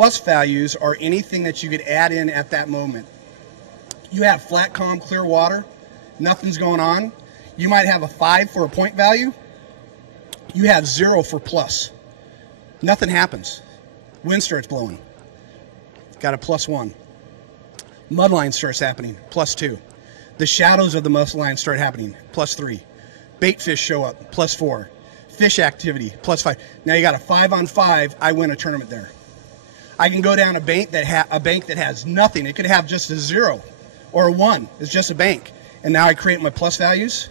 plus values are anything that you could add in at that moment. You have flat, calm, clear water, nothing's going on. You might have a 5 for a point value. You have 0 for plus. Nothing happens. Wind starts blowing. Got a +1. Mudline starts happening, +2. The shadows of the mudline start happening, +3. Bait fish show up, +4. Fish activity, +5. Now you got a 5 on 5. I win a tournament there. I can go down a bank that has nothing. It could have just a 0 or a 1. It's just a bank. And now I create my plus values.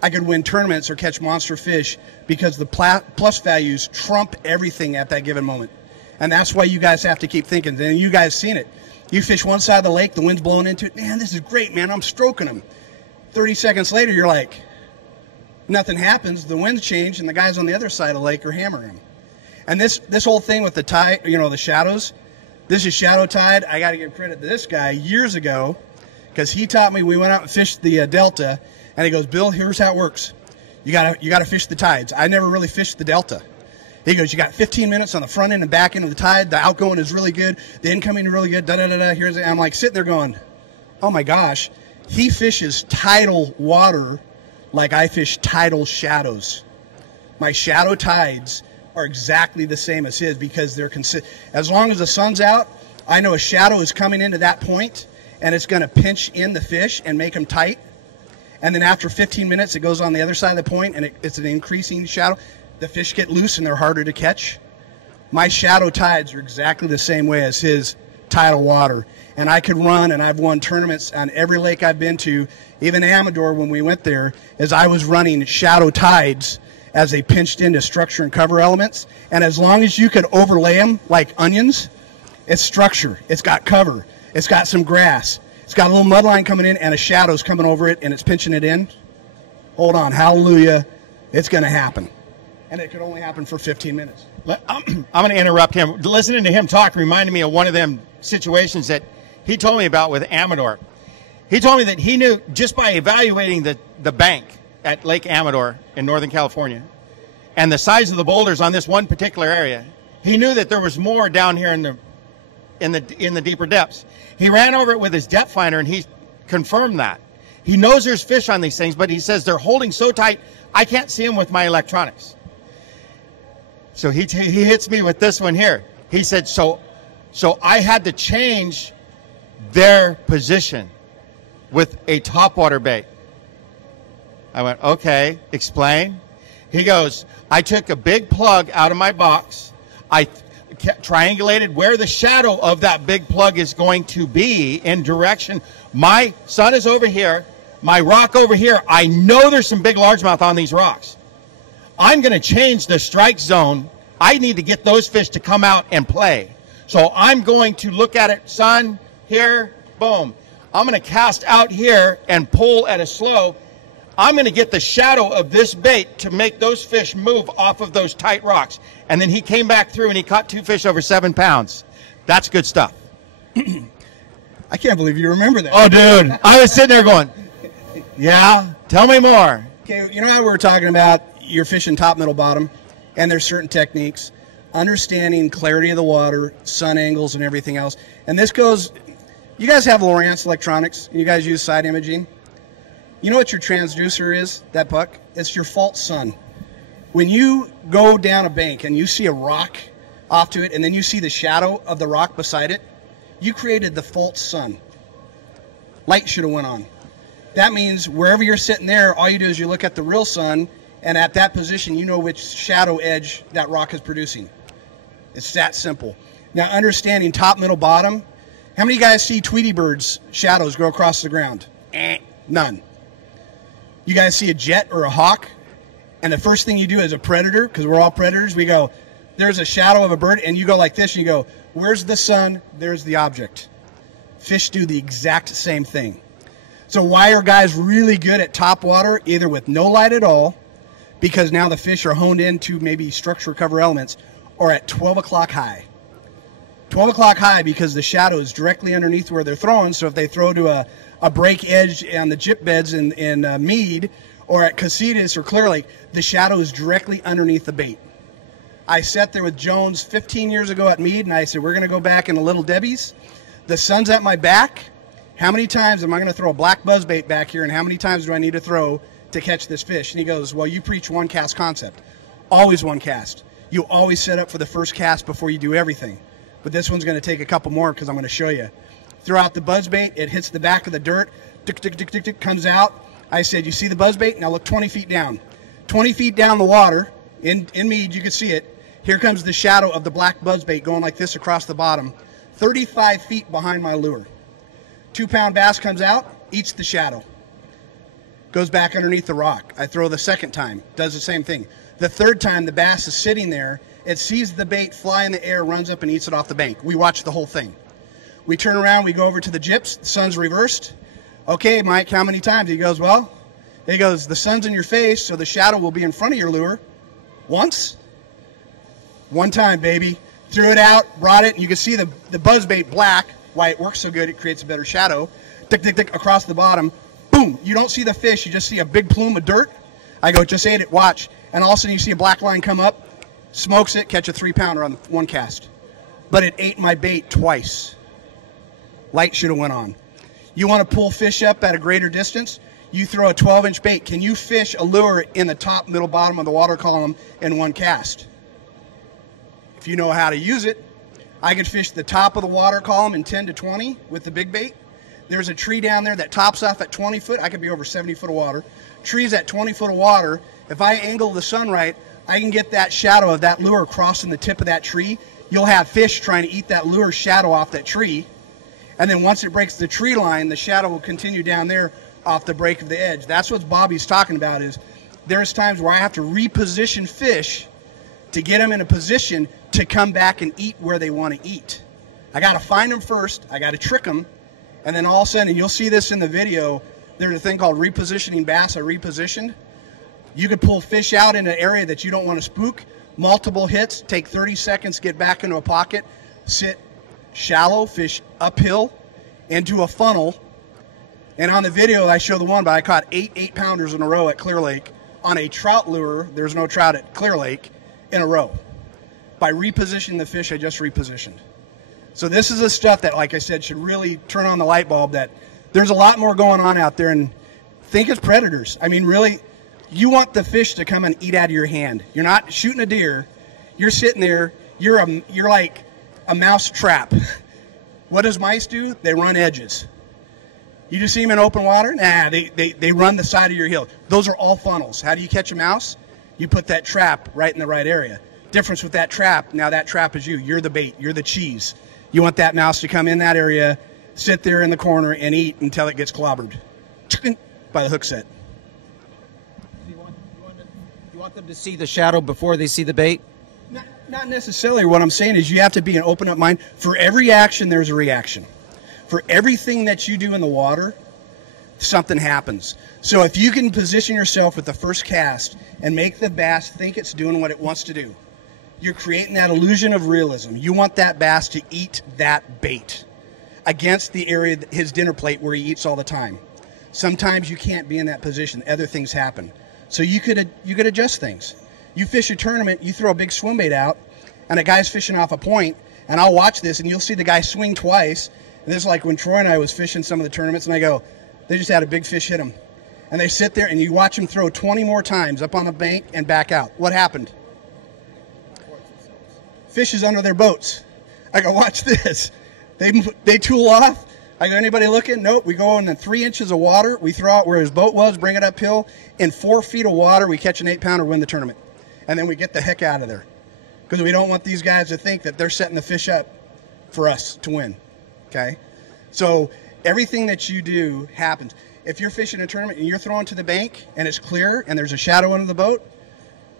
I could win tournaments or catch monster fish because the plus values trump everything at that given moment. And that's why you guys have to keep thinking. And you guys seen it. You fish one side of the lake, the wind's blowing into it. Man, this is great, man. I'm stroking them. 30 seconds later, you're like, nothing happens. The wind's changed, and the guys on the other side of the lake are hammering. And this whole thing with the tide, you know, the shadows, this is shadow tide. I got to give credit to this guy years ago because he taught me. We went out and fished the delta, and he goes, Bill, here's how it works. You gotta fish the tides. I never really fished the delta. He goes, you got 15 minutes on the front end and back end of the tide. The outgoing is really good. The incoming is really good. Da-da-da-da. Here's it. I'm like sitting there going, oh my gosh. He fishes tidal water like I fish tidal shadows. My shadow tides are exactly the same as his because they're as long as the sun's out, I know a shadow is coming into that point and it's going to pinch in the fish and make them tight. And then after 15 minutes, it goes on the other side of the point and it's an increasing shadow. The fish get loose and they're harder to catch. My shadow tides are exactly the same way as his tidal water. And I could run, and I've won tournaments on every lake I've been to, even Amador when we went there, as I was running shadow tides as they pinched into structure and cover elements. And as long as you could overlay them like onions, it's structure, it's got cover, it's got some grass, it's got a little mud line coming in and a shadow's coming over it and it's pinching it in. Hold on, hallelujah, it's going to happen. And it could only happen for 15 minutes. I'm going to interrupt him. Listening to him talk reminded me of one of them situations that he told me about with Amador. He told me that he knew just by evaluating the bank at Lake Amador in Northern California and the size of the boulders on this one particular area, he knew that there was more down here in the deeper depths. He ran over it with his depth finder and he confirmed that. He knows there's fish on these things, but he says they're holding so tight I can't see them with my electronics. So he hits me with this one here. He said, so I had to change their position with a topwater bait. I went, okay, explain. He goes, I took a big plug out of my box. I triangulated where the shadow of that big plug is going to be in direction. My sun is over here, my rock over here. I know there's some big largemouth on these rocks. I'm going to change the strike zone. I need to get those fish to come out and play. So I'm going to look at it, sun, here, boom. I'm going to cast out here and pull at a slow. I'm going to get the shadow of this bait to make those fish move off of those tight rocks. And then he came back through and he caught 2 fish over 7 pounds. That's good stuff. I can't believe you remember that. Oh, dude. I was sitting there going, yeah, tell me more. Okay, you know how we were talking about you're fishing top, middle, bottom, and there's certain techniques, understanding clarity of the water, sun angles, and everything else. And this goes, you guys have Lowrance electronics, you guys use side imaging. You know what your transducer is, that puck? It's your false sun. When you go down a bank and you see a rock off to it, and then you see the shadow of the rock beside it, you created the false sun. Light should have went on. That means wherever you're sitting there, all you do is you look at the real sun, and at that position, you know which shadow edge that rock is producing. It's that simple. Now, understanding top, middle, bottom. How many of you guys see Tweety birds' shadows go across the ground? None. You guys see a jet or a hawk, and the first thing you do as a predator, because we're all predators, we go, there's a shadow of a bird, and you go like this, and you go, where's the sun? There's the object. Fish do the exact same thing. So why are guys really good at top water, either with no light at all, because now the fish are honed into maybe structure cover elements, or at 12 o'clock high. 12 o'clock high because the shadow is directly underneath where they're throwing, so if they throw to a break edge on the gyp beds in Mead, or at Casitas or Clear Lake, the shadow is directly underneath the bait. I sat there with Jones 15 years ago at Mead, and I said, we're going to go back into Little Debbie's. The sun's at my back. How many times am I going to throw a black buzzbait back here, and how many times do I need to throw to catch this fish? And he goes, well, you preach one cast concept. Always one cast. You always set up for the first cast before you do everything. But this one's going to take a couple more because I'm going to show you. Throw out the buzzbait. It hits the back of the dirt. Tick, tick, tick, tick, tick, comes out. I said, you see the buzzbait? Now look 20 feet down. 20 feet down the water, in Mead, you can see it. Here comes the shadow of the black buzzbait going like this across the bottom. 35 feet behind my lure. 2-pound bass comes out, eats the shadow. Goes back underneath the rock. I throw the second time, does the same thing. The third time, the bass is sitting there. It sees the bait fly in the air, runs up and eats it off the bank. We watch the whole thing. We turn around, we go over to the gyps. The sun's reversed. Okay, Mike, how many times? He goes, well, he goes, the sun's in your face, so the shadow will be in front of your lure. Once? One time, baby. Threw it out, brought it, and you can see the buzzbait black. Why it works so good, it creates a better shadow. Tick, tick, tick, across the bottom. Boom. You don't see the fish, you just see a big plume of dirt. I go, just ate it, watch. And all of a sudden you see a black line come up, smokes it, catch a 3-pounder on one cast. But it ate my bait twice. Light should have went on. You want to pull fish up at a greater distance? You throw a 12-inch bait. Can you fish a lure in the top, middle, bottom of the water column in one cast? If you know how to use it, I could fish the top of the water column in 10 to 20 with the big bait. There's a tree down there that tops off at 20 foot. I could be over 70 foot of water. Trees at 20 foot of water. If I angle the sun right, I can get that shadow of that lure crossing the tip of that tree. You'll have fish trying to eat that lure shadow off that tree. And then once it breaks the tree line, the shadow will continue down there off the break of the edge. That's what Bobby's talking about, is there's times where I have to reposition fish to get them in a position to come back and eat where they want to eat. I got to find them first. I got to trick them. And then all of a sudden, and you'll see this in the video, there's a thing called repositioning bass. I repositioned. You could pull fish out in an area that you don't want to spook. Multiple hits, take 30 seconds, get back into a pocket, sit shallow, fish uphill into a funnel. And on the video, I show the one, but I caught 8 8-pounders in a row at Clear Lake on a trout lure. There's no trout at Clear Lake in a row. By repositioning the fish I just repositioned. So this is the stuff that, like I said, should really turn on the light bulb, that there's a lot more going on out there. And think as predators. I mean, really, you want the fish to come and eat out of your hand. You're not shooting a deer. You're sitting there. You're like a mouse trap. What does mice do? They run edges. You just see them in open water? Nah, they run the side of your heel. Those are all funnels. How do you catch a mouse? You put that trap right in the right area. Difference with that trap, now that trap is you. You're the bait. You're the cheese. You want that mouse to come in that area, sit there in the corner, and eat until it gets clobbered by the hook set. You want them to see the shadow before they see the bait? Not necessarily. What I'm saying is you have to be an open up mind. For every action, there's a reaction. For everything that you do in the water, something happens. So if you can position yourself with the first cast and make the bass think it's doing what it wants to do, you're creating that illusion of realism. You want that bass to eat that bait against the area, his dinner plate, where he eats all the time. Sometimes you can't be in that position. Other things happen. So you could adjust things. You fish a tournament, you throw a big swim bait out, and a guy's fishing off a point, and I'll watch this, and you'll see the guy swing twice. And this is like when Troy and I was fishing some of the tournaments, and I go, they just had a big fish hit them. And they sit there, and you watch them throw 20 more times up on the bank and back out. What happened? Fish is under their boats. I go, watch this. They tool off. I go, anybody looking? Nope. We go in the 3 inches of water. We throw out where his boat was, bring it uphill. In 4 feet of water, we catch an 8-pounder, win the tournament. And then we get the heck out of there. Because we don't want these guys to think that they're setting the fish up for us to win. Okay? So everything that you do happens. If you're fishing a tournament and you're throwing to the bank and it's clear and there's a shadow under the boat,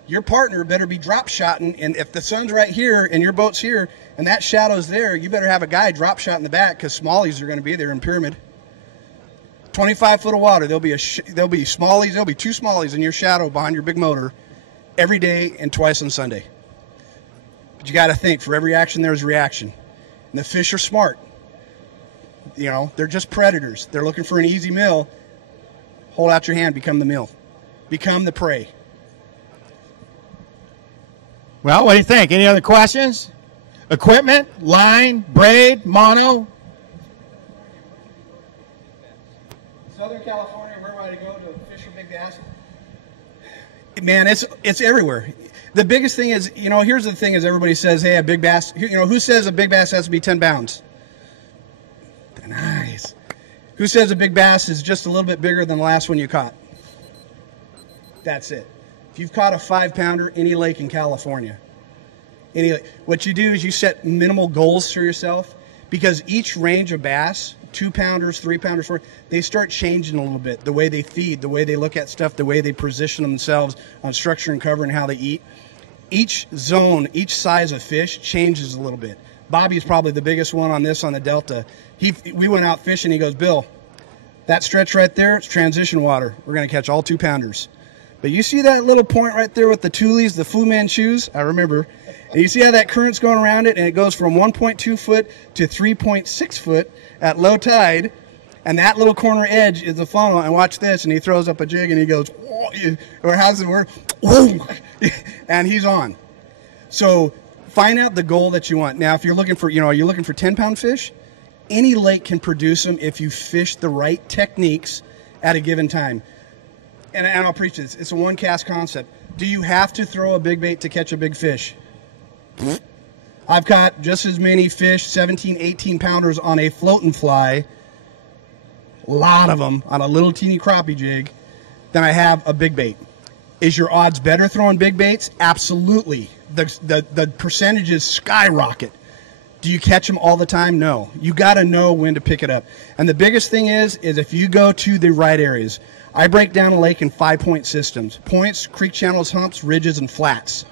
your partner better be drop shotting. And if the sun's right here and your boat's here and that shadow's there, you better have a guy drop shot in the back, because smallies are going to be there in pyramid. 25 foot of water, there'll be smallies, there'll be 2 smallies in your shadow behind your big motor every day and twice on Sunday. But you got to think, for every action there's a reaction. And the fish are smart. You know, they're just predators. They're looking for an easy meal. Hold out your hand, become the meal. Become the prey. Well, what do you think? Any other questions? Equipment, line, braid, mono? Southern California, where would I go to fish for big bass? Man, it's everywhere. The biggest thing is, you know, here's the thing is everybody says, hey, a big bass, you know, who says a big bass has to be 10 pounds? Nice. Who says a big bass is just a little bit bigger than the last one you caught? That's it. If you've caught a 5-pounder, any lake in California, what you do is you set minimal goals for yourself, because each range of bass, 2-pounders, 3-pounders, they start changing a little bit. The way they feed, the way they look at stuff, the way they position themselves on structure and cover and how they eat. Each zone, each size of fish changes a little bit. Bobby's probably the biggest one on this on the Delta. We went out fishing. He goes, Bill, that stretch right there, it's transition water. We're going to catch all 2-pounders. But you see that little point right there with the Thule's, the Fu Manchus? I remember. And you see how that current's going around it, and it goes from 1.2 foot to 3.6 foot at low tide, and that little corner edge is the funnel. And watch this, and he throws up a jig, and he goes, or how's it work? And he's on. So find out the goal that you want. Now, if you're looking for, you know, are you looking for 10-pound fish? Any lake can produce them if you fish the right techniques at a given time. And I'll preach this. It's a one-cast concept. Do you have to throw a big bait to catch a big fish? I've caught just as many fish, 17, 18-pounders on a floating fly, a lot of them on a little teeny crappie jig, than I have a big bait. Is your odds better throwing big baits? Absolutely. The percentages skyrocket. Do you catch them all the time? No. You got to know when to pick it up. And the biggest thing is if you go to the right areas. I break down a lake in 5-point systems. Points, creek channels, humps, ridges, and flats.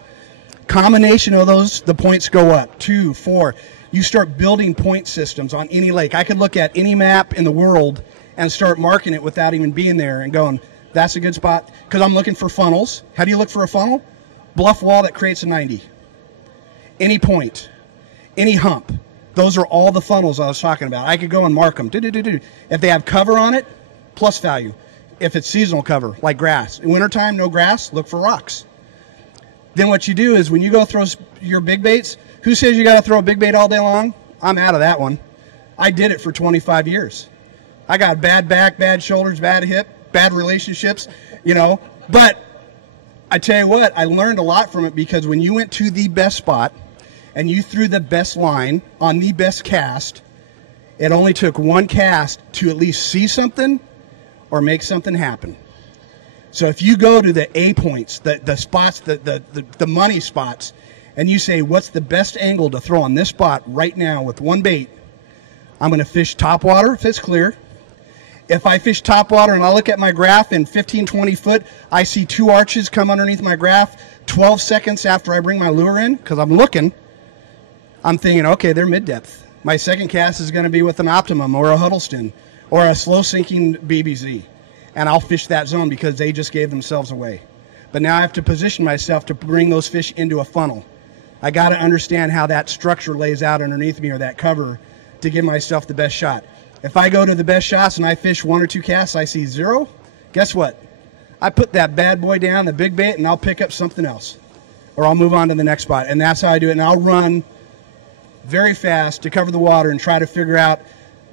Combination of those, the points go up. 2, 4. You start building point systems on any lake. I could look at any map in the world and start marking it without even being there and going, that's a good spot. Because I'm looking for funnels. How do you look for a funnel? Bluff wall that creates a 90. Any point. Any hump. Those are all the funnels I was talking about. I could go and mark them. If they have cover on it, plus value. If it's seasonal cover, like grass. In wintertime, no grass, look for rocks. Then what you do is when you go throw your big baits, who says you got to throw a big bait all day long? I'm out of that one. I did it for 25 years. I got bad back, bad shoulders, bad hip, bad relationships, you know. But I tell you what, I learned a lot from it, because when you went to the best spot and you threw the best line on the best cast, it only took one cast to at least see something or make something happen. So if you go to the A points, the spots, the money spots, and you say, what's the best angle to throw on this spot right now with one bait? I'm going to fish top water if it's clear. If I fish top water and I look at my graph in 15, 20 foot, I see 2 arches come underneath my graph 12 seconds after I bring my lure in, because I'm looking, I'm thinking, okay, they're mid-depth. My second cast is going to be with an Optimum or a Huddleston or a slow-sinking BBZ. And I'll fish that zone because they just gave themselves away. But now I have to position myself to bring those fish into a funnel. I got to understand how that structure lays out underneath me, or that cover, to give myself the best shot. If I go to the best shots and I fish 1 or 2 casts, I see 0, guess what? I put that bad boy down, the big bait, and I'll pick up something else. Or I'll move on to the next spot. And that's how I do it. And I'll run very fast to cover the water and try to figure out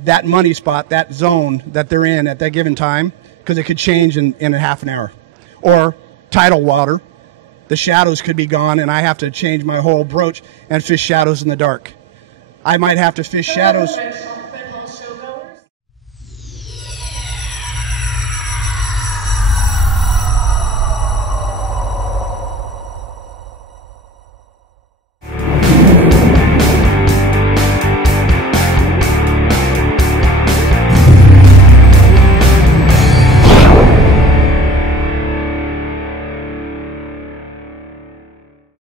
that money spot, that zone that they're in at that given time, because it could change in a half an hour. Or tidal water, the shadows could be gone, and I have to change my whole approach and fish shadows in the dark. I might have to fish shadows.